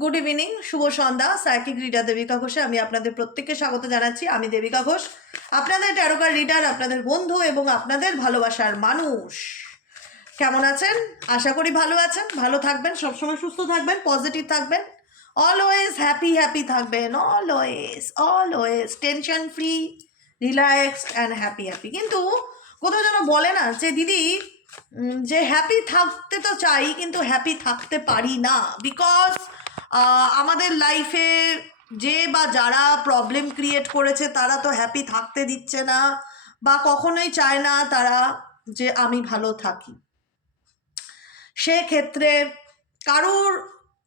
Good evening শুভ সন্ধ্যা psychic reader Debika ঘোষে। আমি আপনাদের প্রত্যেককে স্বাগত জানাচ্ছি। আমি দেবিকা ঘোষ। আপনাদের ট্যারোকার রিডার আপনাদের বন্ধু এবং আপনাদের ভালোবাসার মানুষ। কেমন আছেন? আশা করি ভালো আছেন। ভালো থাকবেন, সবসময় সুস্থ থাকবেন পজিটিভ থাকবেন। অলওয়েজ হ্যাপি হ্যাপি থাকবেন। Always always tension free relaxed and happy happy কিন্তু কোথাও যেন বলে না যে, দিদি যে হ্যাপি থাকতে তো চাই, কিন্তু হ্যাপি থাকতে পারি না। বিকজ আমাদের লাইফে যে বা যারা প্রবলেম ক্রিয়েট করেছে, তারা তো হ্যাপি থাকতে দিচ্ছে না বা কখনোই চায় না তারা যে আমি ভালো থাকি। সেক্ষেত্রে কারোর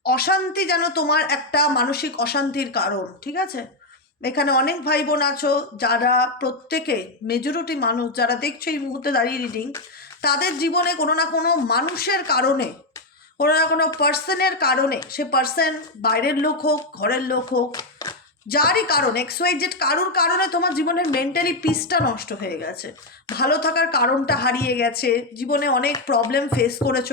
অশান্তি যেন তোমার একটা মানসিক অশান্তির কারণ, ঠিক আছে? এখানে অনেক ভাই বোন আছো, যারা প্রত্যেকে মেজরিটি মানুষ, যারা দেখছ এই মুহূর্তে দাঁড়িয়ে রিডিং তাদের জীবনে কোনো না কোনো মানুষের কারণে কোনো না কোনো পার্সনের কারণে, সে পার্সন বাইরের লোক হোক, ঘরের লোক হোক, যারই কারণ এক্স ওয়াই জেড কারুর কারণে তোমার জীবনের মেন্টালি পিসটা নষ্ট হয়ে গেছে। ভালো থাকার কারণটা হারিয়ে গেছে, জীবনে অনেক প্রবলেম ফেস করেছ।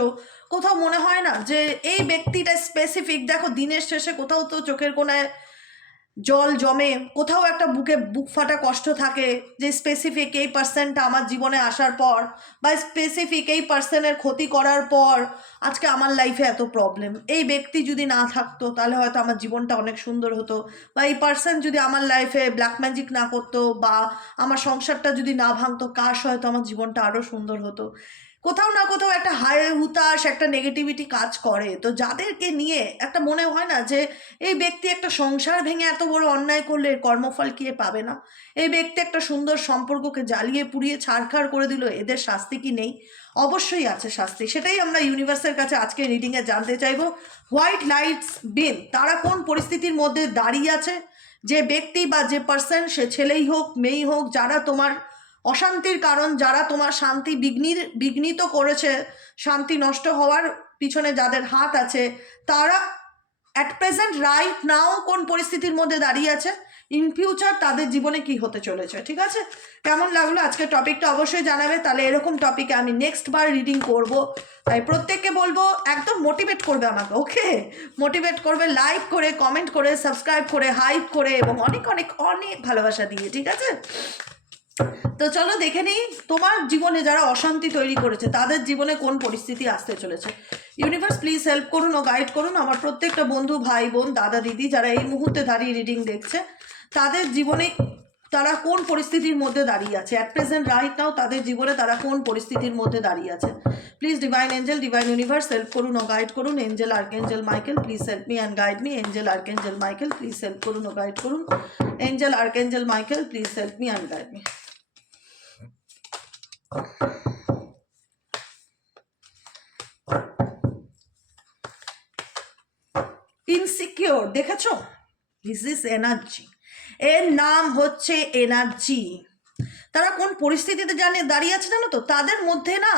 কোথাও মনে হয় না যে এই ব্যক্তিটা স্পেসিফিক দেখো দিনের শেষে কোথাও তো চোখের কোনায় জল জমে, কোথাও একটা বুকে বুক ফাটা কষ্ট থাকে যে স্পেসিফিক এই পার্সনটা আমার জীবনে আসার পর বা স্পেসিফিক এই পার্সনের ক্ষতি করার পর আজকে আমার লাইফে এত প্রবলেম এই ব্যক্তি যদি না থাকতো, তাহলে হয়তো আমার জীবনটা অনেক সুন্দর হতো। বা এই পার্সন যদি আমার লাইফে ব্ল্যাক ম্যাজিক না করতো বা আমার সংসারটা যদি না ভাঙতো, কাশ হয়তো আমার জীবনটা আরও সুন্দর হতো। কোথাও না কোথাও একটা হায় হুতাশ, একটা নেগেটিভিটি কাজ করে। তো যাদেরকে নিয়ে একটা মনে হয় না যে, এই ব্যক্তি একটা সংসার ভেঙে এত বড় অন্যায় করলে কর্মফল কি পাবে না? এই ব্যক্তি একটা সুন্দর সম্পর্ককে জ্বালিয়ে পুড়িয়ে ছাড়খাড় করে দিল, এদের শাস্তি কি নেই? অবশ্যই আছে শাস্তি। সেটাই আমরা ইউনিভার্সের কাছে আজকে রিডিংয়ে জানতে চাইব। হোয়াইট লাইটস বিন তারা কোন পরিস্থিতির মধ্যে দাঁড়িয়ে আছে? যে ব্যক্তি বা যে পার্সন সে ছেলেই হোক, মেয়েই হোক, যারা তোমার অশান্তির কারণ যারা তোমার শান্তি বিঘ্নির, বিঘ্নিত করেছে, শান্তি নষ্ট হওয়ার পিছনে যাদের হাত আছে, তারা অ্যাট প্রেজেন্ট রাইট নাও কোন পরিস্থিতির মধ্যে দাঁড়িয়ে আছে? ইন ফিউচার তাদের জীবনে কি হতে চলেছে, ঠিক আছে? কেমন লাগল আজকে টপিকটা অবশ্যই জানাবে, তাহলে এরকম টপিকে আমি নেক্সট বার রিডিং করব। তাই প্রত্যেককে বলব, একদম মোটিভেট করবে আমাকে ওকে মোটিভেট করবে লাইক করে কমেন্ট করে সাবস্ক্রাইব করে হাইপ করে, এবং অনেক অনেক অনেক ভালোবাসা দিয়ে, ঠিক আছে? তো চলো দেখে নিই, তোমার জীবনে যারা অশান্তি তৈরি করেছে, তাদের জীবনে কোন পরিস্থিতি আসতে চলেছে? ইউনিভার্স প্লিজ হেল্প করুন ও গাইড করুন। আমার প্রত্যেকটা বন্ধু, ভাই, বোন, দাদা, দিদি যারা এই মুহূর্তে দাঁড়িয়ে রিডিং দেখছে, তাদের জীবনে তারা কোন পরিস্থিতির মধ্যে দাঁড়িয়ে আছে? অ্যাট প্রেজেন্ট রাইট নাও তাদের জীবনে তারা কোন পরিস্থিতির মধ্যে দাঁড়িয়ে আছে? Please divine angel divine universe help করুন ও গাইড করুন। Angel archangel Michael please help me and guide me angel archangel Michael please help করুন ও গাইড করুন। Angel archangel Michael please help me and guide me insecure দেখেছ? This is energy এর নাম হচ্ছে এনার্জি তারা কোন পরিস্থিতিতে জানে দাঁড়িয়ে আছে জানো তো? তাদের মধ্যে না,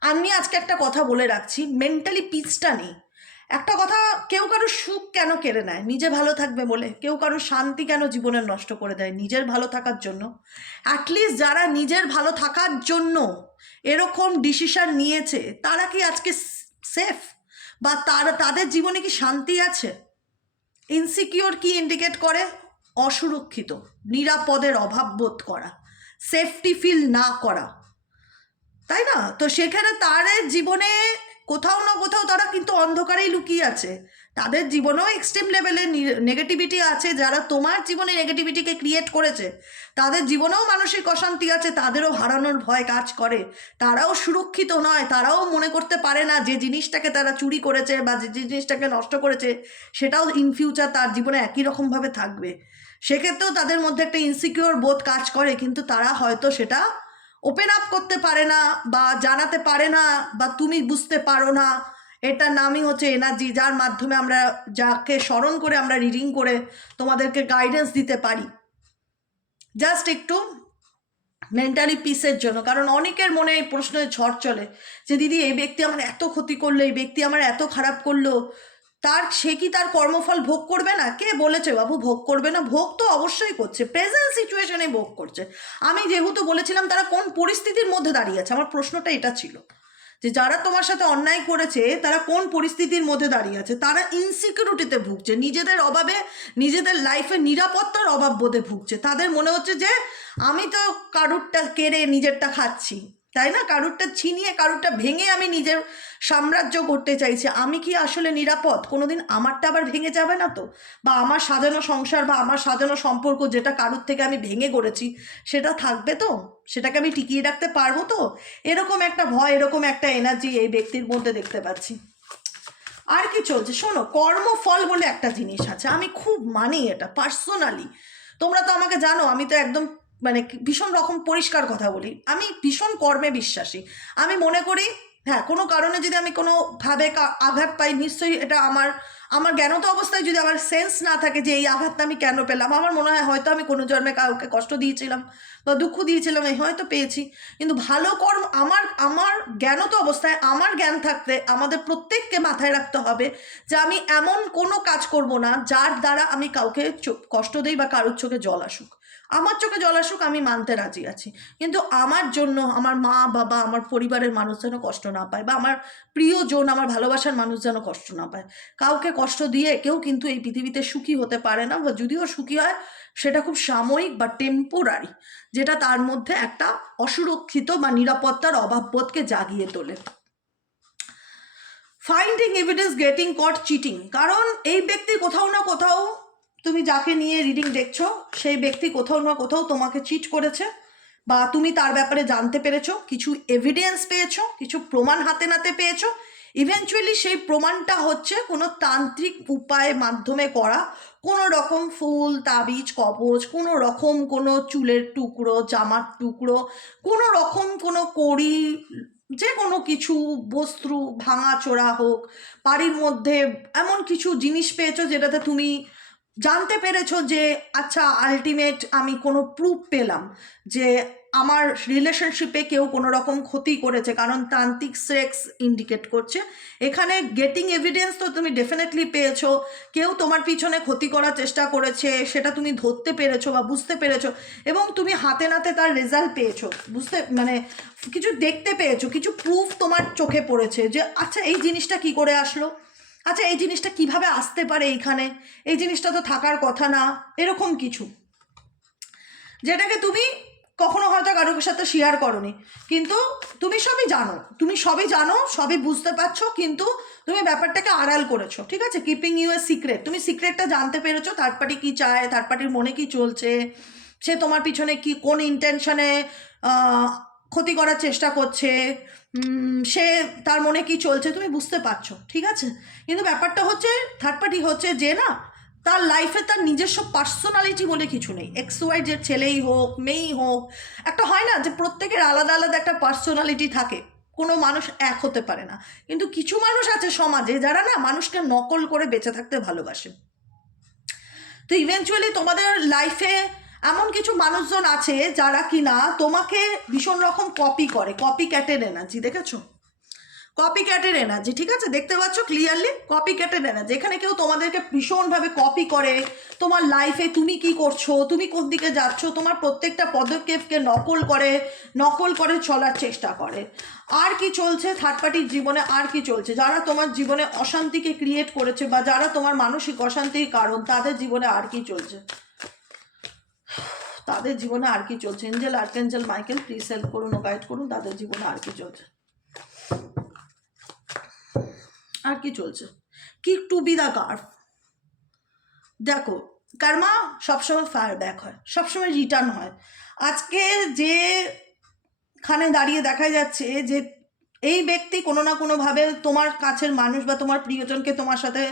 আমি আজকে একটা কথা বলে রাখছি মেন্টালি পিসটা নেই। একটা কথা, কেউ কারও সুখ কেন কেড়ে নেয়? নিজে ভালো থাকবে বলে। কেউ কারও শান্তি কেন জীবনের নষ্ট করে দেয়? নিজের ভালো থাকার জন্য। অ্যাটলিস্ট যারা নিজের ভালো থাকার জন্য এরকম ডিসিশন নিয়েছে, তারা কি আজকে সেফ বা তারা, তাদের জীবনে কি শান্তি আছে? ইনসিকিওর কি ইন্ডিকেট করে? অসুরক্ষিত, নিরাপদের অভাব বোধ করা সেফটি ফিল না করা। তাই না? তো সেখানে তাদের জীবনে কোথাও না কোথাও তারা কিন্তু অন্ধকারেই লুকিয়ে আছে। তাদের জীবনেও এক্সট্রিম লেভেলে নেগেটিভিটি আছে, যারা তোমার জীবনে নেগেটিভিটিকে ক্রিয়েট করেছে। তাদের জীবনেও মানসিক অশান্তি আছে, তাদেরও হারানোর ভয় কাজ করে। তারাও সুরক্ষিত নয়, তারাও মনে করতে পারে না যে জিনিসটাকে তারা চুরি করেছে বা যে জিনিসটাকে নষ্ট করেছে, সেটাও ইন ফিউচার তার জীবনে একই রকমভাবে থাকবে। সেক্ষেত্রেও তাদের মধ্যে একটা ইনসিকিওর বোধ কাজ করে, কিন্তু তারা হয়তো সেটা ওপেন আপ করতে পারে না বা জানাতে পারে না বা তুমি বুঝতে পারো না, এটার নামই হচ্ছে এনার্জি যার মাধ্যমে আমরা যাকে স্মরণ করে আমরা রিডিং করে তোমাদেরকে গাইডেন্স দিতে পারি। জাস্ট একটু মেন্টালি পিসের জন্য, কারণ অনেকের মনে এই প্রশ্নের ঝড় চলে যে, দিদি, এই ব্যক্তি আমার এত ক্ষতি করল, এই ব্যক্তি আমার এত খারাপ করল। তার, সে কি তার কর্মফল ভোগ করবে না? কে বলেছে বাবু? ভোগ করবে না? ভোগ তো অবশ্যই করছে। প্রেজেন্ট সিচুয়েশনে ভোগ করছে। আমি যেহেতু বলেছিলাম তারা কোন পরিস্থিতির মধ্যে দাঁড়িয়ে আছে, আমার প্রশ্নটা এটা ছিল যে যারা তোমার সাথে অন্যায় করেছে, তারা কোন পরিস্থিতির মধ্যে দাঁড়িয়ে আছে? তারা ইনসিকিউরিটিতে ভুগছে, নিজেদের অভাবে, নিজেদের লাইফে নিরাপত্তার অভাব বোধে ভুগছে। তাদের মনে হচ্ছে যে, আমি তো কারুরটা কেড়ে নিজেরটা খাচ্ছি। তাই না? কারুরটা ছিনিয়ে, কারুরটা ভেঙে আমি নিজের সাম্রাজ্য করতে চাইছি। আমি কি আসলে নিরাপদ? কোনোদিন আমারটা আবার ভেঙে যাবে না তো? বা আমার সাজানো সংসার বা আমার সাজানো সম্পর্ক যেটা কারুর থেকে আমি ভেঙে গড়েছি, সেটা থাকবে তো? সেটাকে আমি টিকিয়ে রাখতে পারব তো? এরকম একটা ভয়, এরকম একটা এনার্জি এই ব্যক্তির মধ্যে দেখতে পাচ্ছি। আর কি চলছে? শোনো, কর্মফল বলে একটা জিনিস আছে। আমি খুব মানি এটা পার্সোনালি তোমরা তো আমাকে জানো, আমি তো একদম মানে ভীষণ রকম পরিষ্কার কথা বলি। আমি ভীষণ কর্মে বিশ্বাসী। আমি মনে করি হ্যাঁ কোনো কারণে যদি আমি কোনো ভাবে কা- আঘাত পাই, নিশ্চয়ই এটা আমার আমার জ্ঞানত অবস্থায় যদি আমার সেন্স না থাকে যে এই আঘাতটা আমি কেন পেলাম, আমার মনে হয় হয়তো আমি কোনো জন্মে কাউকে কষ্ট দিয়েছিলাম বা দুঃখ দিয়েছিলাম, এই হয়তো পেয়েছি। কিন্তু ভালো কর্ম, আমার আমার জ্ঞানত অবস্থায় আমার জ্ঞান থাকতে আমাদের প্রত্যেককে মাথায় রাখতে হবে যে আমি এমন কোনো কাজ করব না যার দ্বারা আমি কাউকে কষ্ট দিই বা কারোর চোখে জল আসুক। আমার চোখে জল আসুক, আমি মানতে রাজি আছি। কিন্তু আমার জন্য, আমার মা, বাবা, আমার পরিবারের মানুষ যেন কষ্ট না পায় বা আমার প্রিয়জন, আমার ভালোবাসার মানুষ যেন কষ্ট না পায়। কাউকে কষ্ট দিয়ে কেউ কিন্তু এই পৃথিবীতে সুখী হতে পারে না বা যদিও সুখী হয়, সেটা খুব সাময়িক বা টেম্পোরারি যেটা তার মধ্যে একটা অসুরক্ষিত বা নিরাপত্তার অভাববোধকে জাগিয়ে তোলে। Finding evidence getting caught cheating কারণ এই ব্যক্তি কোথাও না কোথাও তুমি যাকে নিয়ে রিডিং দেখছ, সেই ব্যক্তি কোথাও না কোথাও তোমাকে চিট করেছে বা তুমি তার ব্যাপারে জানতে পেরেছ, কিছু এভিডেন্স পেয়েছ, কিছু প্রমাণ হাতে নাতে পেয়েছ ইভেনচুয়ালি সেই প্রমাণটা হচ্ছে কোনো তান্ত্রিক উপায় মাধ্যমে করা, কোনো রকম ফুল, তাবিজ কবচ কোনো রকম কোনো চুলের টুকরো, জামার টুকরো, কোনো রকম কোনো কড়ি, যে কোনো কিছু, বস্ত্র, ভাঙাচোরা হোক, বাড়ির মধ্যে এমন কিছু জিনিস পেয়েছ যেটাতে তুমি জানতে পেরেছ যে আচ্ছা আলটিমেট আমি কোনো প্রুফ পেলাম যে আমার রিলেশনশিপে কেউ কোনো রকম ক্ষতি করেছে, কারণ তান্ত্রিক সেক্স ইন্ডিকেট করছে। এখানে গেটিং এভিডেন্স তো তুমি ডেফিনেটলি পেয়েছ। কেউ তোমার পিছনে ক্ষতি করার চেষ্টা করেছে, সেটা তুমি ধরতে পেরেছ বা বুঝতে পেরেছ, এবং তুমি হাতে নাতে তার রেজাল্ট পেয়েছ। বুঝতে মানে কিছু দেখতে পেয়েছ, কিছু প্রুফ তোমার চোখে পড়েছে যে আচ্ছা এই জিনিসটা কি করে আসলো? আচ্ছা এই জিনিসটা কীভাবে আসতে পারে এইখানে এই জিনিসটা তো থাকার কথা না। এরকম কিছু। যেটাকে তুমি কখনো হয়তো কারোর সাথে শেয়ার করনি। কিন্তু তুমি সবই জানো। তুমি সবই জানো, সবই বুঝতে পারছ, কিন্তু তুমি ব্যাপারটাকে আড়াল করেছ, ঠিক আছে? কিপিং ইউ এ সিক্রেট তুমি সিক্রেটটা জানতে পেরেছ থার্ড পার্টি কী চায় থার্ড পার্টির মনে কি চলছে, সে তোমার পিছনে কি, কোন ইন্টেনশনে ক্ষতি করার চেষ্টা করছে সে তার মনে কি চলছে তুমি বুঝতে পারছ, ঠিক আছে? কিন্তু ব্যাপারটা হচ্ছে থার্ড পার্টি হচ্ছে যে না, তার লাইফে তার নিজস্ব পার্সোনালিটি বলে কিছু নেই। এক্স ওয়াই যে ছেলেই হোক, মেয়েই হোক, একটা হয় না যে প্রত্যেকের আলাদা আলাদা একটা পার্সোনালিটি থাকে। কোনো মানুষ এক হতে পারে না। কিন্তু কিছু মানুষ আছে সমাজে যারা না মানুষকে নকল করে বেঁচে থাকতে ভালোবাসে। তো ইভেনচুয়ালি তোমাদের লাইফে এমন কিছু মানুষজন আছে যারা কিনা তোমাকে ভীষণ রকম কপি করে কপি ক্যাটের এনার্জি দেখেছ? কপি ক্যাটের এনার্জি ঠিক আছে? দেখতে পাচ্ছ ক্লিয়ারলি কপি ক্যাটের এনার্জি এখানে কেউ তোমাদেরকে ভীষণভাবে কপি করে, তোমার লাইফে তুমি কি করছ, তুমি কোন দিকে যাচ্ছ, তোমার প্রত্যেকটা পদক্ষেপকে নকল করে নকল করে চলার চেষ্টা করে। আর কি চলছে? থার্ড পার্টির জীবনে আর কি চলছে? যারা তোমার জীবনে অশান্তিকে ক্রিয়েট করেছে বা যারা তোমার মানসিক অশান্তির কারণ, তাদের জীবনে আর কি চলছে? তাদের জীবনে আর কি চলছে? Angel archangel Michael please help করুন ও গাইড করুন, তাদের জীবনে আর কি চলছে? আর কি চলছে? কি টু বি দ্য কার্ভ দেখো, কার্মা সবসময় ফায়ার ব্যাক হয়, সবসময় রিটার্ন হয়। আজকে যে খানে দাঁড়িয়ে দেখা যাচ্ছে যে এই ব্যক্তি কোনো না কোনোভাবে তোমার কাছের মানুষ বা তোমার প্রিয়জনকে তোমার সাথে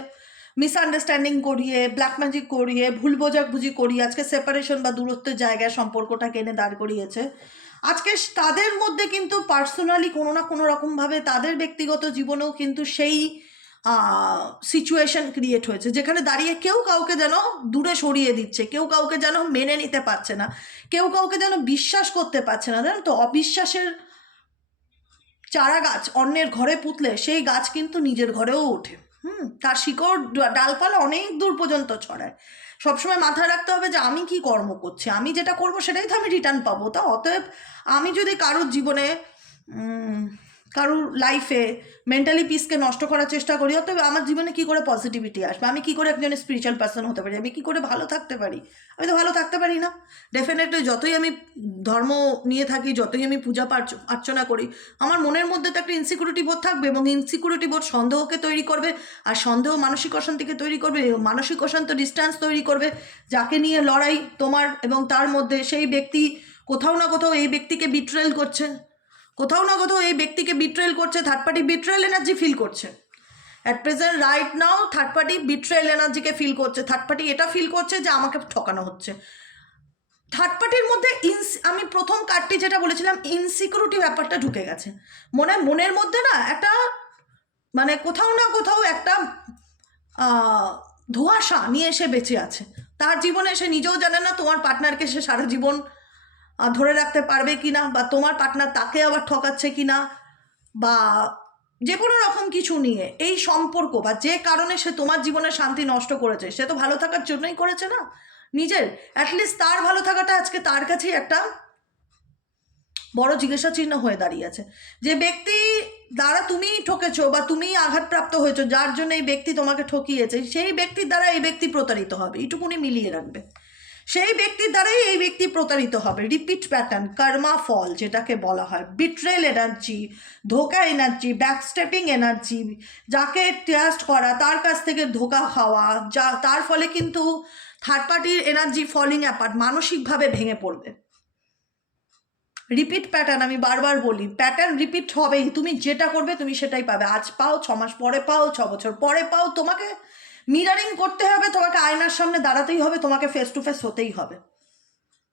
মিসআন্ডারস্ট্যান্ডিং করিয়ে ব্ল্যাক ম্যাজিক করিয়ে, ভুল বোঝাবুঝি করিয়ে, আজকে সেপারেশন বা দূরত্বের জায়গায় সম্পর্কটা কেনে দাঁড় করিয়েছে। আজকে তাদের মধ্যে কিন্তু পার্সোনালি কোনো না কোনো রকমভাবে তাদের ব্যক্তিগত জীবনেও কিন্তু সেই সিচুয়েশন ক্রিয়েট হয়েছে। যেখানে দাঁড়িয়ে কেউ কাউকে যেন দূরে সরিয়ে দিচ্ছে, কেউ কাউকে যেন মেনে নিতে পারছে না, কেউ কাউকে যেন বিশ্বাস করতে পারছে না। জানো তো? অবিশ্বাসের চারা গাছ অন্যের ঘরে পুতলে সেই গাছ কিন্তু নিজের ঘরেও ওঠে। হুম, তার শিকড় ডালপালা অনেক দূর পর্যন্ত ছড়ায় সবসময় মাথায় রাখতে হবে যে আমি কি কর্ম করছি, আমি যেটা করব সেটাই তো আমি রিটার্ন পাবো। তা অতএব আমি যদি কারোর জীবনে কারোর লাইফে মেন্টালি পিসকে নষ্ট করার চেষ্টা করি, অতএব আমার জীবনে কি করে পজিটিভিটি আসবে? আমি কি করে একজন স্পিরিচুয়াল পার্সন হতে পারি? আমি কি করে ভালো থাকতে পারি? আমি তো ভালো থাকতে পারি না। ডেফিনেটলি যতই আমি ধর্ম নিয়ে থাকি, যতই আমি পূজা অর্চনা করি, আমার মনের মধ্যে তো একটা ইনসিকিউরিটি বোধ থাকবে এবং ইনসিকিউরিটি বোধ সন্দেহকে তৈরি করবে আর সন্দেহ মানসিক অশান্তিকে তৈরি করবে মানসিক অশান্ত ডিস্ট্যান্স তৈরি করবে যাকে নিয়ে লড়াই তোমার এবং তার মধ্যে সেই ব্যক্তি কোথাও না কোথাও এই ব্যক্তিকে বিট্রেল করছে। কোথাও না কোথাও এই ব্যক্তিকে বিট্রেল করছে third party betrayal energy feel করছে। At present right now third party betrayal এনার্জিকে feel করছে। থার্ড পার্টি এটা ফিল করছে যে আমাকে ঠকানো হচ্ছে। থার্ড পার্টির মধ্যে ইনস আমি প্রথম কার্ডটি যেটা বলেছিলাম ইনসিকিউরিটি ব্যাপারটা ঢুকে গেছে। মনে, মনের মধ্যে না একটা মানে কোথাও না কোথাও একটা ধোঁয়াশা নিয়ে এসে বেঁচে আছে। তার জীবনে সে নিজেও জানে না তোমার পার্টনারকে সে সারা জীবন ধরে রাখতে পারবে কি না বা তোমার পার্টনার তাকে আবার ঠকাচ্ছে কি না বা যে কোনো রকম কিছু নিয়ে এই সম্পর্ক বা যে কারণে সে তোমার জীবনে শান্তি নষ্ট করেছে, সে তো ভালো থাকার জন্যই করেছে না? নিজের অ্যাটলিস্ট তার ভালো থাকাটা আজকে তার কাছেই একটা বড় জিজ্ঞাসা চিহ্ন হয়ে দাঁড়িয়েছে যে ব্যক্তি দ্বারা তুমি ঠকেছো বা তুমি আঘাতপ্রাপ্ত হয়েছো, যার জন্য এই ব্যক্তি তোমাকে ঠকিয়েছে, সেই ব্যক্তির দ্বারা এই ব্যক্তি প্রতারিত হবে। এইটুকুনি মিলিয়ে রাখবে। সেই ব্যক্তির দ্বারাই এই ব্যক্তি প্রতারিত হবে। রিপিট প্যাটার্ন কর্মা ফল যেটাকে বলা হয়। বিট্রেল এনার্জি ধোকা এনার্জি ব্যাকস্টেপিং এনার্জি যাকে ট্রাস্ট করা, তার কাছ থেকে ধোকা খাওয়া, যা, তার ফলে কিন্তু থার্ড পার্টির এনার্জি ফলিং অ্যাপার্ট মানসিকভাবে ভেঙে পড়বে। রিপিট প্যাটার্ন আমি বারবার বলি প্যাটার্ন রিপিট হবেই। তুমি যেটা করবে, তুমি সেটাই পাবে। আজ পাও, ছ মাস পরে পাও, ছ বছর পরে পাও, তোমাকে মিরারিং করতে হবে, তোমাকে আয়নার সামনে দাঁড়াতেই হবে, তোমাকে ফেস টু ফেস হতেই হবে।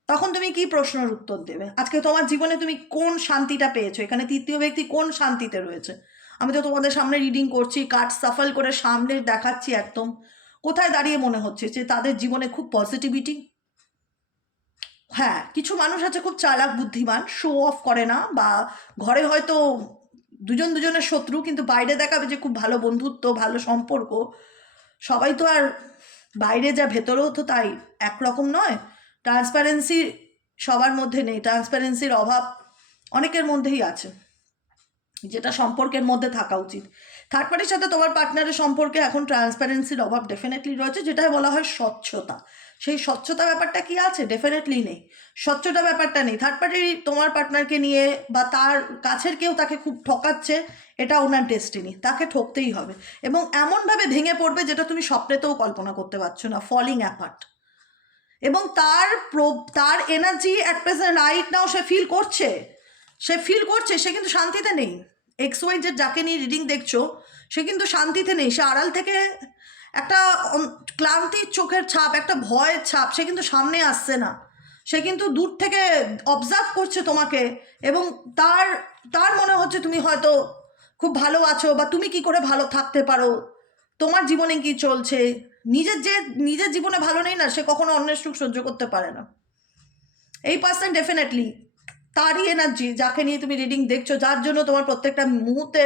তখন তুমি কি প্রশ্নের উত্তর দেবে? আজকে তোমার জীবনে তুমি কোন শান্তিটা পেয়েছ? এখানে তৃতীয় ব্যক্তি কোন শান্তিতে রয়েছে? আমি তো তোমাদের সামনে রিডিং করছি কার্ড সাফল করে সামনে দেখাচ্ছি একদম। কোথায় দাঁড়িয়ে মনে হচ্ছে যে তাদের জীবনে খুব পজিটিভিটি হ্যাঁ কিছু মানুষ আছে খুব চালাক, বুদ্ধিমান শো অফ করে না, বা ঘরে হয়তো দুজন দুজনের শত্রু, কিন্তু বাইরে দেখাবে যে খুব ভালো বন্ধুত্ব, ভালো সম্পর্ক। সবাই তো আর বাইরে যা ভেতরেও তো তাই, একরকম নয়। ট্রান্সপারেন্সি সবার মধ্যে নেই ট্রান্সপারেন্সির অভাব অনেকের মধ্যেই আছে। যেটা সম্পর্কের মধ্যে থাকা উচিত। থার্ড পার্টির সাথে তোমার পার্টনারের সম্পর্কে এখন ট্রান্সপারেন্সির অভাব ডেফিনেটলি রয়েছে যেটা বলা হয় স্বচ্ছতা। সেই স্বচ্ছতা ব্যাপারটা কি আছে? ডেফিনেটলি নেই। স্বচ্ছতা ব্যাপারটা নেই। থার্ড পার্টি তোমার পার্টনারকে নিয়ে বা তার কাছের কেউ তাকে খুব ঠকাচ্ছে, এটা ওনার ডেস্টিনি তাকে ঠকতেই হবে। এবং এমনভাবে ভেঙে পড়বে যেটা তুমি স্বপ্নেতেও কল্পনা করতে পারছ না ফলিং অ্যাপার্ট এবং তার প্র- তার energy at present right now say feel করছে? সে ফিল করছে, সে কিন্তু শান্তিতে নেই। এক্স ওয়াই যে যাকে নিয়ে রিডিং দেখছ, সে কিন্তু শান্তিতে নেই। সে আড়াল থেকে একটা ক্লান্তির চোখের ছাপ, একটা ভয়ের ছাপ সে কিন্তু সামনে আসছে না। সে কিন্তু দূর থেকে অবজার্ভ করছে তোমাকে এবং তার তার মনে হচ্ছে তুমি হয়তো খুব ভালো আছো বা তুমি কি করে ভালো থাকতে পারো? তোমার জীবনে কি চলছে? নিজের যে, নিজের জীবনে ভালো নেই না, সে কখনো অন্যের সুখ সহ্য করতে পারে না। এই পার্সন ডেফিনেটলি তারই এনার্জি যাকে নিয়ে তুমি রিডিং দেখছ, যার জন্য তোমার প্রত্যেকটা মুহূর্তে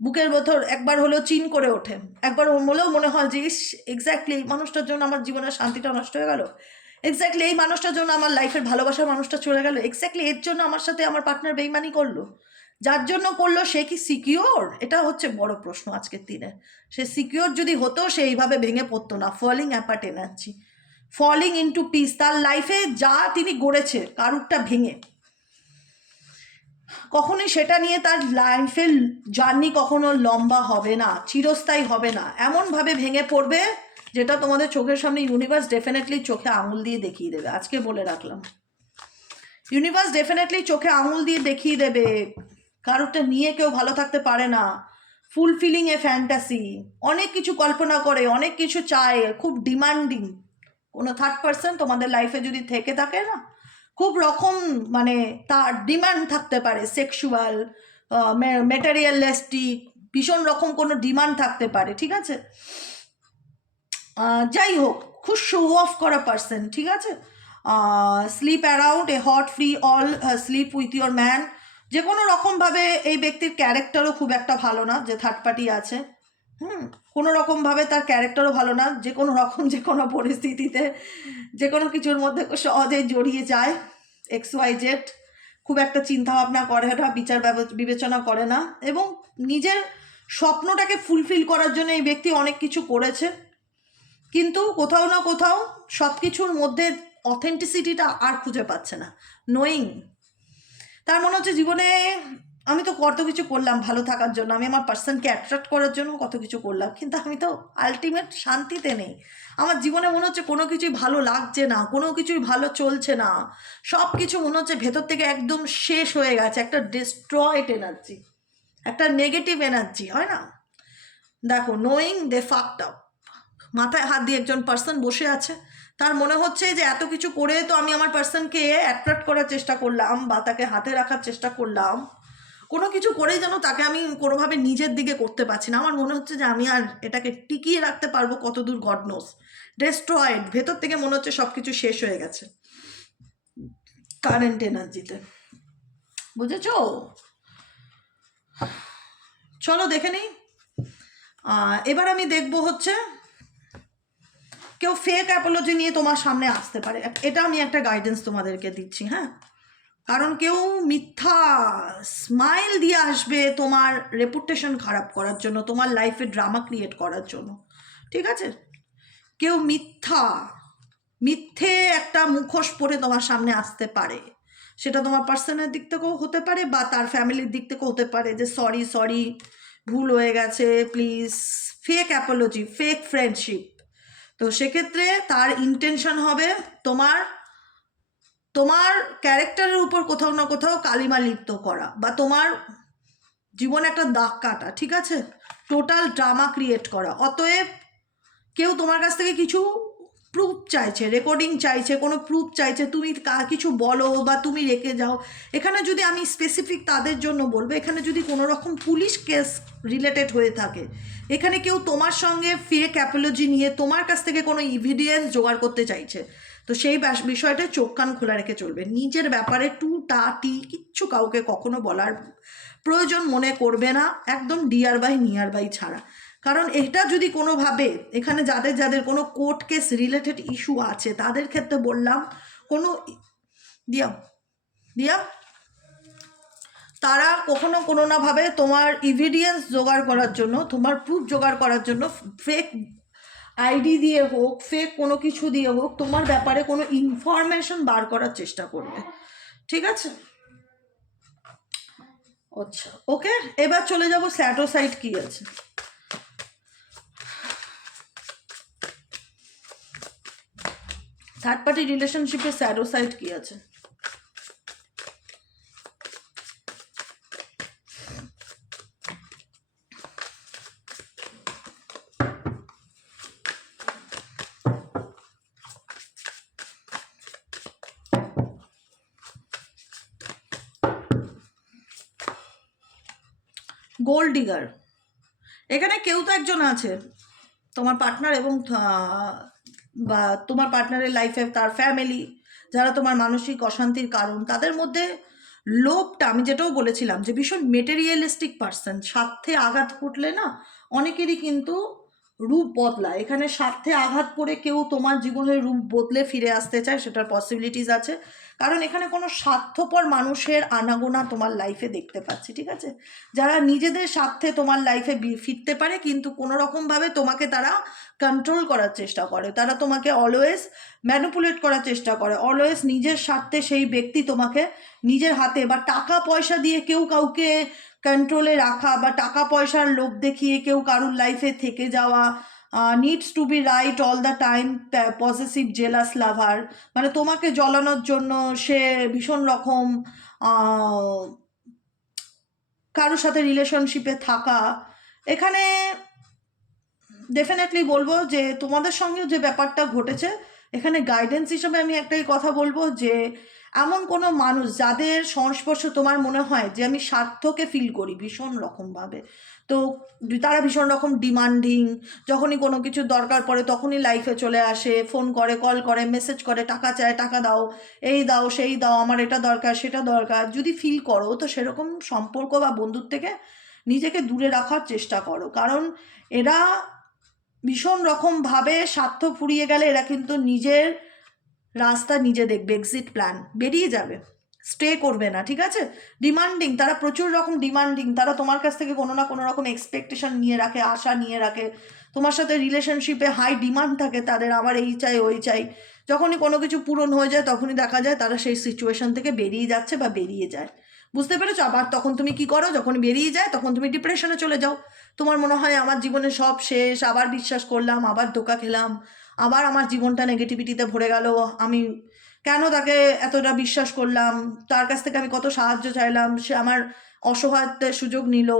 বুকের ভেতর একবার হলেও চিন করে ওঠে। একবার হলেও মনে হয় যে, ইস এক্স্যাক্টলি এই মানুষটার জন্য আমার জীবনের শান্তিটা নষ্ট হয়ে গেল। এক্স্যাক্টলি এই মানুষটার জন্য আমার লাইফের ভালোবাসার মানুষটা চলে গেল। এক্স্যাক্টলি এর জন্য আমার সাথে আমার পার্টনার বেইমানি করল। যার জন্য করল সে কি সিকিওর এটা হচ্ছে বড় প্রশ্ন আজকের দিনে। সে সিকিওর যদি হতো, সে এইভাবে ভেঙে পড়তো না। Falling apart energy falling into piece তার লাইফে যা তিনি গড়েছে, কারুরটা ভেঙে। কখনোই সেটা নিয়ে তার লাইফের জার্নি কখনো লম্বা হবে না, চিরস্থায়ী হবে না। এমনভাবে ভেঙে পড়বে যেটা তোমাদের চোখের সামনে ইউনিভার্স ডেফিনেটলি চোখে আঙুল দিয়ে দেখিয়ে দেবে। আজকে বলে রাখলাম। ইউনিভার্স ডেফিনেটলি চোখে আঙুল দিয়ে দেখিয়ে দেবে। কারোরটা নিয়ে কেউ ভালো থাকতে পারে না। ফুলফিলিং এ ফ্যান্টাসি অনেক কিছু কল্পনা করে, অনেক কিছু চায়, খুব ডিমান্ডিং কোনো থার্ড পার্সন তোমাদের লাইফে যদি থেকে থাকে না খুব রকম মানে তার ডিমান্ড থাকতে পারে সেক্সুয়াল মেটেরিয়ালিস্টিক ভীষণ রকম কোনো ডিমান্ড থাকতে পারে, ঠিক আছে? যাই হোক, খুব শো অফ করা পার্সন ঠিক আছে? Sleep around a hot free all sleep with your man যে কোনো রকমভাবে এই ব্যক্তির ক্যারেক্টারও খুব একটা ভালো না, যে থার্ড পার্টি আছে। হুম, কোনো রকমভাবে তার ক্যারেক্টারও ভালো না যে কোনো রকম যে কোনো পরিস্থিতিতে যে কোনো কিছুর মধ্যে সহজেই জড়িয়ে যায়। এক্স ওয়াই জেড খুব একটা চিন্তা ভাবনা করে না, বিচার বিবেচনা করে না এবং নিজের স্বপ্নটাকে ফুলফিল করার জন্য এই ব্যক্তি অনেক কিছু করেছে। কিন্তু কোথাও না কোথাও সব কিছুর মধ্যে অথেন্টিসিটিটা আর খুঁজে পাচ্ছে না নোয়িং তার মনে হচ্ছে জীবনে আমি তো কত কিছু করলাম ভালো থাকার জন্য, আমি আমার পার্সনকে অ্যাট্রাক্ট করার জন্য কত কিছু করলাম, কিন্তু আমি তো আলটিমেট শান্তিতে নেই। আমার জীবনে মনে হচ্ছে কোনো কিছুই ভালো লাগছে না, কোনো কিছুই ভালো চলছে না। সব কিছু মনে হচ্ছে ভেতর থেকে একদম শেষ হয়ে গেছে, একটা ডিস্ট্রয়েড এনার্জি একটা নেগেটিভ এনার্জি হয় না? দেখো নোয়িং দে ফাকড আপ মাথায় হাত দিয়ে একজন পার্সন বসে আছে, তার মনে হচ্ছে যে এত কিছু করে তো আমি আমার পার্সনকে অ্যাট্রাক্ট করার চেষ্টা করলাম, বা তাকে হাতে রাখার চেষ্টা করলাম। কোনো কিছু করেই যেন তাকে আমি কোনোভাবে নিজের দিকে করতে পারছি না। আমার মনে হচ্ছে যে আমি আর এটাকে টিকিয়ে রাখতে পারব, কতদূর গড নোস ডেস্ট্রয়েড ভেতর থেকে মনে হচ্ছে সব কিছু শেষ হয়ে গেছে। কারেন্ট এনার্জিতে বুঝেছ? চলো দেখে নিই। এবার আমি দেখব হচ্ছে কেউ ফেক অ্যাপোলজি নিয়ে তোমার সামনে আসতে পারে। এটা আমি একটা গাইডেন্স তোমাদেরকে দিচ্ছি হ্যাঁ? কারণ কেউ মিথ্যা স্মাইল দিয়ে আসবে তোমার রেপুটেশন খারাপ করার জন্য, তোমার লাইফে ড্রামা ক্রিয়েট করার জন্য। ঠিক আছে? কেউ মিথ্যা, মিথ্যে একটা মুখোশ পরে তোমার সামনে আসতে পারে। সেটা তোমার পার্সনের দিক থেকেও হতে পারে বা তার ফ্যামিলির দিক থেকেও হতে পারে যে সরি সরি ভুল হয়ে গেছে please fake apology fake friendship তো সেক্ষেত্রে তার ইন্টেনশন হবে তোমার তোমার ক্যারেক্টারের উপর কোথাও না কোথাও কালিমা লিপ্ত করা বা তোমার জীবনে একটা দাগ কাটা, ঠিক আছে? টোটাল ড্রামা ক্রিয়েট করা। অতএব কেউ তোমার কাছ থেকে কিছু প্রুফ চাইছে রেকর্ডিং চাইছে, কোনো প্রুফ চাইছে, তুমি কিছু বলো বা তুমি রেখে যাও। এখানে যদি আমি স্পেসিফিক তাদের জন্য বলব, এখানে যদি কোনো রকম পুলিশ কেস রিলেটেড হয়ে থাকে, এখানে কেউ তোমার সঙ্গে ফেক অ্যাপোলজি নিয়ে তোমার কাছ থেকে কোনো ইভিডেন্স জোগাড় করতে চাইছে তো সেই বিষয়টা চোখ কান খোলা রেখে চলবে। নিজের ব্যাপারে টু টা, টি কিচ্ছু কাউকে কখনো বলার প্রয়োজন মনে করবে না, একদম ডিয়ার বাই নিয়ার বাই ছাড়া। কারণ এটা যদি কোনোভাবে, এখানে যাদের যাদের কোনো কোর্ট কেস রিলেটেড ইস্যু আছে, তাদের ক্ষেত্রে বললাম, কোনো দিয়া দিয়া, তারা কখনো কোনো না ভাবে তোমার ইভিডিয়েন্স জোগাড় করার জন্য, তোমার প্রুফ জোগাড় করার জন্য ফেক আইডি দিয়ে হোক ফেক কোনো কিছু দিয়ে হোক, তোমার ব্যাপারে কোনো ইনফরমেশন বার করার চেষ্টা করবে। ঠিক আছে? আচ্ছা ওকে এবার চলে যাব স্যাটোসাইট কি আছে। থার্ড পার্টি রিলেশনশিপে স্যাডোসাইড কি আছে? ডিগার। এখানে কেউ তো একজন আছে। তোমার পার্টনার এবং বা তোমার পার্টনারের লাইফে তার ফ্যামিলি যারা তোমার মানসিক অশান্তির কারণ, তাদের মধ্যে লোভটা আমি যেটাও বলেছিলাম যে ভীষণ মেটেরিয়ালিস্টিক পার্সন স্বার্থে আঘাত ঘটলে না অনেকেরই কিন্তু রূপ বদলায়। এখানে স্বার্থে আঘাত পড়ে কেউ তোমার জীবনের রূপ বদলে ফিরে আসতে চায়, সেটার পসিবিলিটিস আছে। কারণ এখানে কোনো স্বার্থপর মানুষের আনাগোনা তোমার লাইফে দেখতে পাচ্ছি, ঠিক আছে? যারা নিজেদের স্বার্থে তোমার লাইফে ফিরতে পারে, কিন্তু কোনো রকমভাবে তোমাকে তারা কন্ট্রোল করার চেষ্টা করে। তারা তোমাকে অলওয়েজ ম্যানুপুলেট করার চেষ্টা করে। অলওয়েজ নিজের স্বার্থে সেই ব্যক্তি তোমাকে নিজের হাতে বা টাকা পয়সা দিয়ে কেউ কাউকে কন্ট্রোলে রাখা বা টাকা পয়সার লোভ দেখিয়ে কেউ কারুর লাইফে থেকে যাওয়া needs to be right all the time positive jealous lover মানে তোমাকে জ্বলানোর জন্য সে ভীষণ রকম কারোর সাথে রিলেশনশিপে থাকা। এখানে ডেফিনেটলি বলব যে তোমাদের সঙ্গে যে ব্যাপারটা ঘটেছে, এখানে গাইডেন্স হিসেবে আমি একটাই কথা বলব যে এমন কোনো মানুষ যাদের সংস্পর্শ তোমার মনে হয় যে আমি স্বার্থকে ফিল করি ভীষণ রকমভাবে। তো তারা ভীষণ রকম ডিমান্ডিং যখনই কোনো কিছু দরকার পড়ে তখনই লাইফে চলে আসে ফোন করে কল করে মেসেজ করে, টাকা চায়, টাকা দাও, এই দাও, সেই দাও, আমার এটা দরকার, সেটা দরকার। যদি ফিল করো তো সেরকম সম্পর্ক বা বন্ধুর থেকে নিজেকে দূরে রাখার চেষ্টা করো। কারণ এরা ভীষণ রকমভাবে স্বার্থ ফুরিয়ে গেলে এরা কিন্তু নিজের রাস্তা নিজে দেখবে এক্সিট প্ল্যান বেরিয়ে যাবে। স্টে করবে না, ঠিক আছে? ডিমান্ডিং তারা প্রচুর রকম ডিমান্ডিং তারা তোমার কাছ থেকে কোনো না কোনো রকম এক্সপেকটেশন নিয়ে রাখে, আশা নিয়ে রাখে। তোমার সাথে রিলেশনশিপে হাই ডিমান্ড থাকে, তাদের আমার এই চাই, ওই চাই। যখনই কোনো কিছু পূরণ হয়ে যায়, তখনই দেখা যায় তারা সেই সিচুয়েশন থেকে বেরিয়ে যাচ্ছে বা বেরিয়ে যায়। বুঝতে পেরেছ? আবার তখন তুমি কি করো? যখন বেরিয়ে যায়, তখন তুমি ডিপ্রেশনে চলে যাও। তোমার মনে হয়, আমার জীবনে সব শেষ, আবার বিশ্বাস করলাম, আবার ধোকা খেলাম। আবার আমার জীবনটা নেগেটিভিটিতে ভরে গেল। আমি কেন তাকে এতটা বিশ্বাস করলাম? তার কাছ থেকে আমি কত সাহায্য চাইলাম? সে আমার অসহায়ত্বের সুযোগ নিল।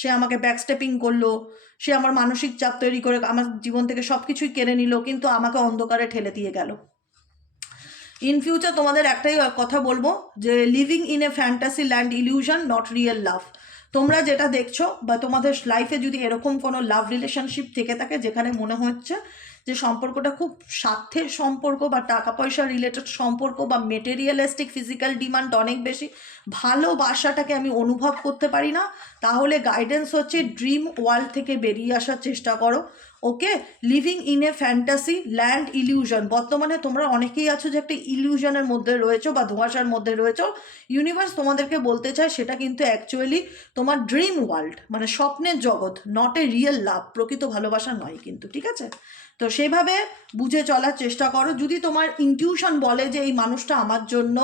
সে আমাকে ব্যাকস্টেপিং করল। সে আমার মানসিক চাপ তৈরি করে আমার জীবন থেকে সব কিছুই কেড়ে নিল, কিন্তু আমাকে অন্ধকারে ঠেলে দিয়ে গেল। ইন ফিউচার তোমাদের একটাই কথা বলব যে living in a fantasy land illusion not real love তোমরা যেটা দেখছ বা তোমাদের লাইফে যদি এরকম কোনো লাভ রিলেশনশিপ থেকে থাকে যেখানে মনে হচ্ছে যে সম্পর্কটা খুব স্বার্থের সম্পর্ক বা টাকা পয়সা রিলেটেড সম্পর্ক বা মেটেরিয়ালিস্টিক ফিজিক্যাল ডিমান্ড অনেক বেশি ভালোবাসাটাকে আমি অনুভব করতে পারি না। তাহলে গাইডেন্স হচ্ছে ড্রিম ওয়ার্ল্ড থেকে বেরিয়ে আসার চেষ্টা করো okay living in a fantasy land illusion বর্তমানে তোমরা অনেকেই আছো যে একটা ইলিউশনের মধ্যে রয়েছো বা ধোঁয়াশার মধ্যে রয়েছো। ইউনিভার্স তোমাদেরকে বলতে চায় সেটা কিন্তু অ্যাকচুয়ালি তোমার ড্রিম ওয়ার্ল্ড মানে স্বপ্নের জগৎ নট এ রিয়েল লাভ প্রকৃত ভালোবাসা নয় কিন্তু, ঠিক আছে? তো সেভাবে বুঝে চলার চেষ্টা করো। যদি তোমার ইনটিউশন বলে যে এই মানুষটা আমার জন্য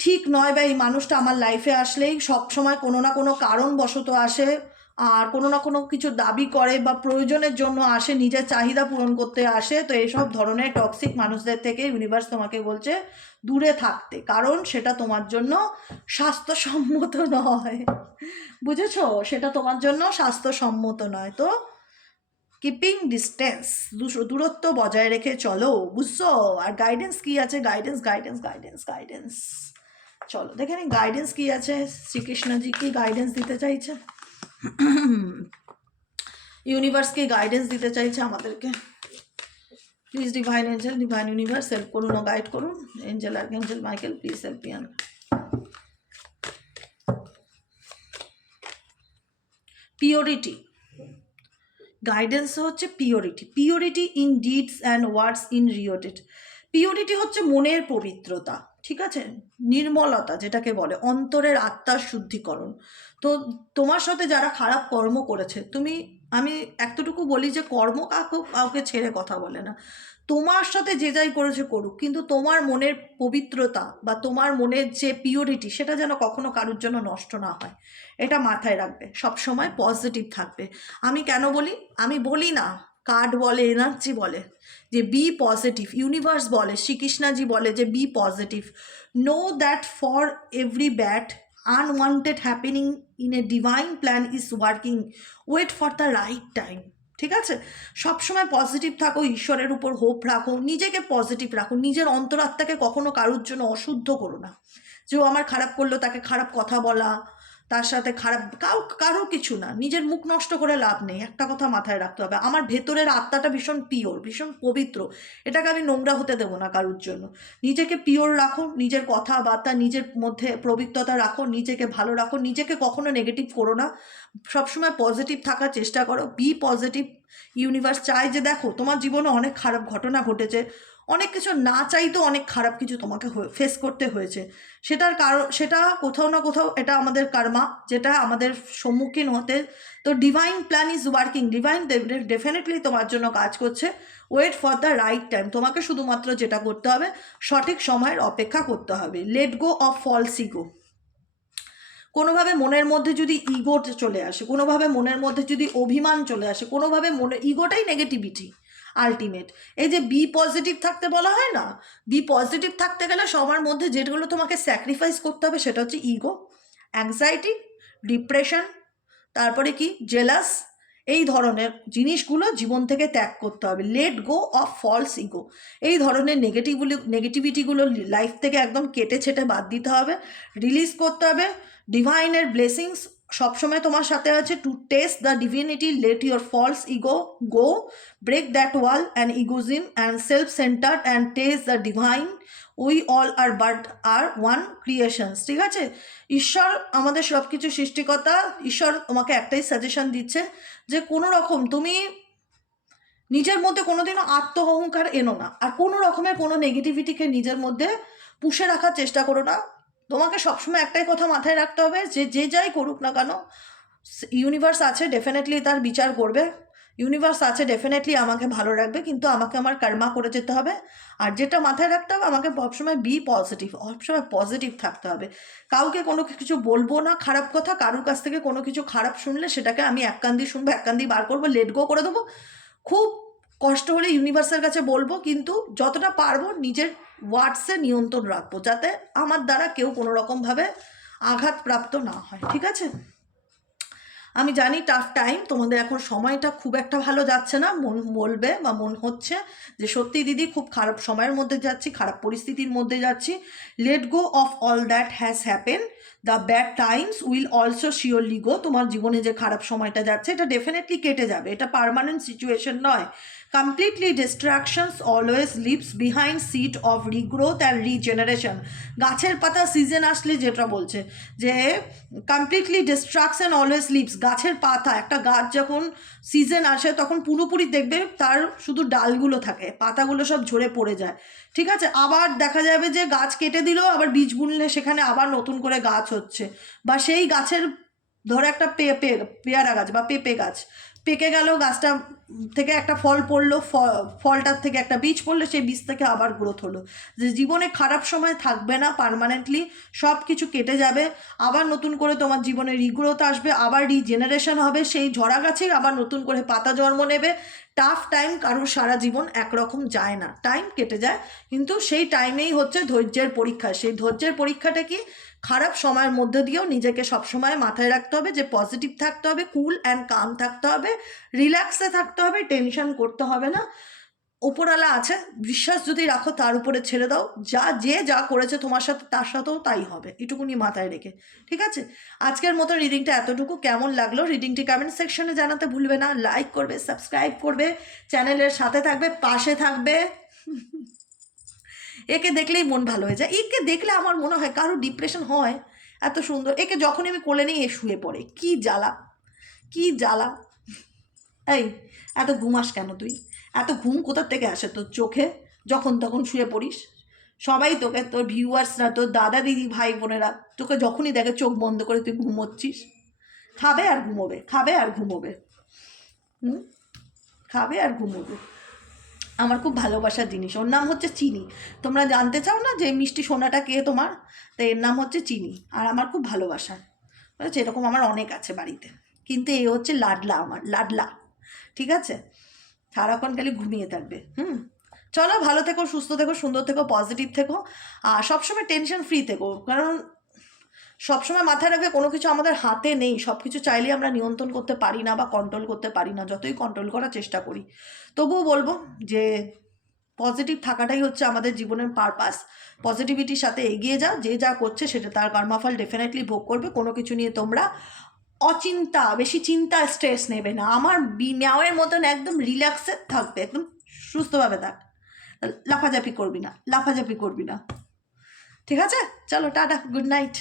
ঠিক নয় বা এই মানুষটা আমার লাইফে আসলেই সব সময় কোনো না কোনো কারণবশত আসে, আর কোনো না কোনো কিছু দাবি করে বা প্রয়োজনের জন্য আসে, নিজের চাহিদা পূরণ করতে আসে, তো এইসব ধরনের টক্সিক মানুষদের থেকে ইউনিভার্স তোমাকে বলছে দূরে থাকতে, কারণ সেটা তোমার জন্য স্বাস্থ্যসম্মত নয়। বুঝেছ? সেটা তোমার জন্য স্বাস্থ্যসম্মত নয়। তো কিপিং ডিস্টেন্স দূরত্ব বজায় রেখে চলো, বুঝছ? আর গাইডেন্স কি আছে? গাইডেন্স গাইডেন্স গাইডেন্স গাইডেন্স চলো, দেখে গাইডেন্স কি আছে? শ্রীকৃষ্ণজি কি গাইডেন্স দিতে চাইছে? ইউনিভার্স কি গাইডেন্স দিতে চাইছে আমাদেরকে? Please divine angel divine universe help করুন ও গাইড করুন। এঞ্জেল আর এঞ্জেল মাইকেল প্লিজ হেল্প ইয়ান পিওরিটি গাইডেন্স হচ্ছে purity purity in deeds and words in rioted purity হচ্ছে মনের পবিত্রতা, ঠিক আছে? নির্মলতা যেটাকে বলে, অন্তরের আত্মার শুদ্ধিকরণ। তো তোমার সাথে যারা খারাপ কর্ম করেছে, তুমি, আমি এতটুকু বলি যে কর্ম কাউকে কাউকে ছেড়ে কথা বলে না। তোমার সাথে যে যাই করেছে করুক, কিন্তু তোমার মনের পবিত্রতা বা তোমার মনের যে পিওরিটি সেটা যেন কখনো কারোর জন্য নষ্ট না হয়। এটা মাথায় রাখবে। সব সময় পজিটিভ থাকবে। আমি কেন বলি? আমি বলি না, কার্ড বলে, এনার্জি বলে, যে বি পজিটিভ ইউনিভার্স বলে, শ্রীকৃষ্ণাজি বলে যে be positive know that for every bad unwanted happening in a divine plan is working wait for the right time ঠিক আছে? সবসময় পজিটিভ থাকো, ঈশ্বরের উপর হোপ রাখো, নিজেকে পজিটিভ রাখো, নিজের অন্তরাত্মাকে কখনো কারুর জন্য অশুদ্ধ করো না। যে ও আমার খারাপ করল, তাকে খারাপ কথা বলা তার সাথে খারাপ, কাউ, কারও কিছু না। নিজের মুখ নষ্ট করে লাভ নেই। একটা কথা মাথায় রাখতে হবে। আমার ভেতরের আত্মাটা ভীষণ পিওর ভীষণ পবিত্র। এটাকে আমি নোংরা হতে দেবো না কারোর জন্য। নিজেকে পিওর রাখো, নিজের কথাবার্তা, নিজের মধ্যে পবিত্রতা রাখো, নিজেকে ভালো রাখো, নিজেকে কখনো নেগেটিভ করো না। সবসময় পজিটিভ থাকার চেষ্টা করো। বি পজিটিভ ইউনিভার্স চায় যে, দেখো, তোমার জীবনে অনেক খারাপ ঘটনা ঘটেছে। অনেক কিছু না চাইতেও অনেক খারাপ কিছু তোমাকে ফেস করতে হয়েছে। সেটার কারণ, সেটা কোথাও না কোথাও এটা আমাদের কার্মা যেটা আমাদের সম্মুখীন হতে, তো divine plan is working divine definitely তোমার জন্য কাজ করছে। Wait for the right time তোমাকে শুধুমাত্র যেটা করতে হবে, সঠিক সময়ের অপেক্ষা করতে হবে। Let go of false ego কোনোভাবে মনের মধ্যে যদি ইগো চলে আসে, কোনোভাবে মনের মধ্যে যদি অভিমান চলে আসে, কোনোভাবে মনে ইগোটাই নেগেটিভিটি আলটিমেট এই যে বি পজিটিভ থাকতে বলা হয় না বি পজিটিভ থাকতে গেলে সবার মধ্যে যেগুলো তোমাকে স্যাক্রিফাইস করতে হবে সেটা হচ্ছে ইগো অ্যাংজাইটি ডিপ্রেশন তারপরে কি? জেলাস এই ধরনের জিনিসগুলো জীবন থেকে ত্যাগ করতে হবে। Let go of false ego এই ধরনের নেগেটিভগুলি নেগেটিভিটিগুলো লাইফ থেকে একদম কেটে ছেটে বাদ দিতে হবে। রিলিজ করতে হবে। ডিভাইনের ব্লেসিংস সবসময় তোমার সাথে আছে to test the divinity let your false ego go break that wall and egoism and self centred and test the divine we all are but are one creations ঠিক আছে? ঈশ্বর আমাদের সব কিছু সৃষ্টিকর্তা, ঈশ্বর তোমাকে একটাই সাজেশন দিচ্ছে যে কোনো রকম তুমি নিজের মধ্যে কোনোদিনও আত্ম অহংকার এনো না। আর কোনো রকমের কোনো নেগেটিভিটিকে নিজের মধ্যে পুষে রাখার চেষ্টা করো না। তোমাকে সবসময় একটাই কথা মাথায় রাখতে হবে, যে যে যাই করুক না কেন ইউনিভার্স আছে ডেফিনেটলি তার বিচার করবে। ইউনিভার্স আছে ডেফিনেটলি আমাকে ভালো রাখবে, কিন্তু আমাকে আমার কর্মা করে যেতে হবে। আর যেটা মাথায় রাখতে হবে, আমাকে সবসময় বি পজিটিভ সবসময় পজিটিভ থাকতে হবে। কাউকে কোনো কিছু বলব না, খারাপ কথা, কারোর কাছ থেকে কোনো কিছু খারাপ শুনলে সেটাকে আমি এক কান্দি শুনব, এক কান্দি বার করব লেট গো করে দেবো। খুব কষ্ট হলে ইউনিভার্সের কাছে বলব, কিন্তু যতটা পারব নিজের ওয়ার্ডসে নিয়ন্ত্রণ রাখব, যাতে আমার দ্বারা কেউ কোনো রকমভাবে আঘাতপ্রাপ্ত না হয়, ঠিক আছে? আমি জানি টাফ টাইম তোমাদের এখন সময়টা খুব একটা ভালো যাচ্ছে না, মন বলবে বা মন হচ্ছে যে সত্যি দিদি খুব খারাপ সময়ের মধ্যে যাচ্ছি, খারাপ পরিস্থিতির মধ্যে যাচ্ছি let go of all that has happen the bad times will also surely go তোমার জীবনে যে খারাপ সময়টা যাচ্ছে, এটা ডেফিনেটলি কেটে যাবে। এটা পারমানেন্ট সিচুয়েশন নয়। Completely destructions always leaves behind seeds of regrowth and regeneration গাছের পাতা সিজন আসলে যেটা বলছে, যে কমপ্লিটলি ডিস্ট্রাকশন অলওয়েজ লিভস গাছের পাতা, একটা গাছ যখন সিজন আসে, তখন পুরোপুরি দেখবে তার শুধু ডালগুলো থাকে, পাতাগুলো সব ঝরে পড়ে যায়। ঠিক আছে? আবার দেখা যাবে যে গাছ কেটে দিলেও আবার বীজ বুনলে সেখানে আবার নতুন করে গাছ হচ্ছে। বা সেই গাছের ধরো একটা পেঁপে পেয়ারা গাছ বা পেঁপে গাছ। পেকে গেল, গাছটা থেকে একটা ফল পড়ল ফলটার থেকে একটা বীজ পড়ল, সেই বীজ থেকে আবার গ্রোথ হলো। যে জীবনে খারাপ সময় থাকবে না পার্মানেন্টলি সব কিছু কেটে যাবে, আবার নতুন করে তোমার জীবনে রিগ্রোথ আসবে, আবার রিজেনারেশন হবে, সেই ঝরা গাছেই আবার নতুন করে পাতা জন্ম নেবে। টাফ টাইম কারোর সারা জীবন একরকম যায় না। টাইম কেটে যায়, কিন্তু সেই টাইমেই হচ্ছে ধৈর্যের পরীক্ষা। সেই ধৈর্যের পরীক্ষাটা কি? খারাপ সময়ের মধ্যে দিয়েও নিজেকে সবসময় মাথায় রাখতে হবে যে পজিটিভ থাকতে হবে কুল অ্যান্ড কাম থাকতে হবে রিল্যাক্সে থাকতে হবে টেনশন করতে হবে না। ওপরওয়ালা আছে, বিশ্বাস যদি রাখো তার উপরে ছেড়ে দাও, যা যে যা করেছে তোমার সাথে তার সাথেও তাই হবে, এটুকুনি মাথায় রেখে, ঠিক আছে? আজকের মতো রিডিংটা এতটুকু, কেমন লাগল রিডিংটি কমেন্ট সেকশনে জানাতে ভুলবে না লাইক করবে সাবস্ক্রাইব করবে চ্যানেলের সাথে থাকবে, পাশে থাকবে। একে দেখলেই মন ভালো হয়ে যায়। একে দেখলে আমার মনে হয় কারও ডিপ্রেশন হয়। এত সুন্দর। একে যখনই আমি কোলে নিই এ শুয়ে পড়ে, কি জ্বালা কি জ্বালা। এই, এত ঘুমাস কেন তুই? এত ঘুম কোথার থেকে আসে তোর চোখে? যখন তখন শুয়ে পড়িস। সবাই তোকে, তোর ভিউয়ার্সরা, তোর দাদা, দিদি, ভাই, বোনেরা, তোকে যখনই দেখে চোখ বন্ধ করে তুই ঘুমোচ্ছিস। খাবে আর ঘুমোবে, খাবে আর ঘুমোবে। হুম? খাবে আর ঘুমোবে। আমার খুব ভালোবাসার জিনিস। ওর নাম হচ্ছে চিনি। তোমরা জানতে চাও না যে মিষ্টি সোনাটা কে তোমার? তো এর নাম হচ্ছে চিনি। আর আমার খুব ভালোবাসা। বুঝেছ? এরকম আমার অনেক আছে বাড়িতে। কিন্তু এ হচ্ছে লাডলা আমার, লাডলা। ঠিক আছে? সারাক্ষণ খালি ঘুমিয়ে থাকবে। হুম? চলো, ভালো থেকো, সুস্থ থেকো, সুন্দর থেকো পজিটিভ থেকো। আর সবসময় টেনশন ফ্রি থেকো। কারণ সবসময় মাথায় রাখবে কোনো কিছু আমাদের হাতে নেই। সব কিছু চাইলে আমরা নিয়ন্ত্রণ করতে পারি না বা কন্ট্রোল করতে পারি না। যতই কন্ট্রোল করার চেষ্টা করি। তবুও বলব যে পজিটিভ থাকাটাই হচ্ছে আমাদের জীবনের পারপাস পজিটিভিটির সাথে এগিয়ে যাও যে যা করছে সেটা তার কর্মাফল ডেফিনেটলি ভোগ করবে। কোনো কিছু নিয়ে তোমরা অচিন্তা, বেশি চিন্তা স্ট্রেস নেবে না। আমার ম্যাওয়ের মতন একদম রিল্যাক্সে থাকবে একদম সুস্থভাবে থাক। লাফাজাপি করবি না লাফাজাপি করবি না। ঠিক আছে? চলো, টাটা গুড নাইট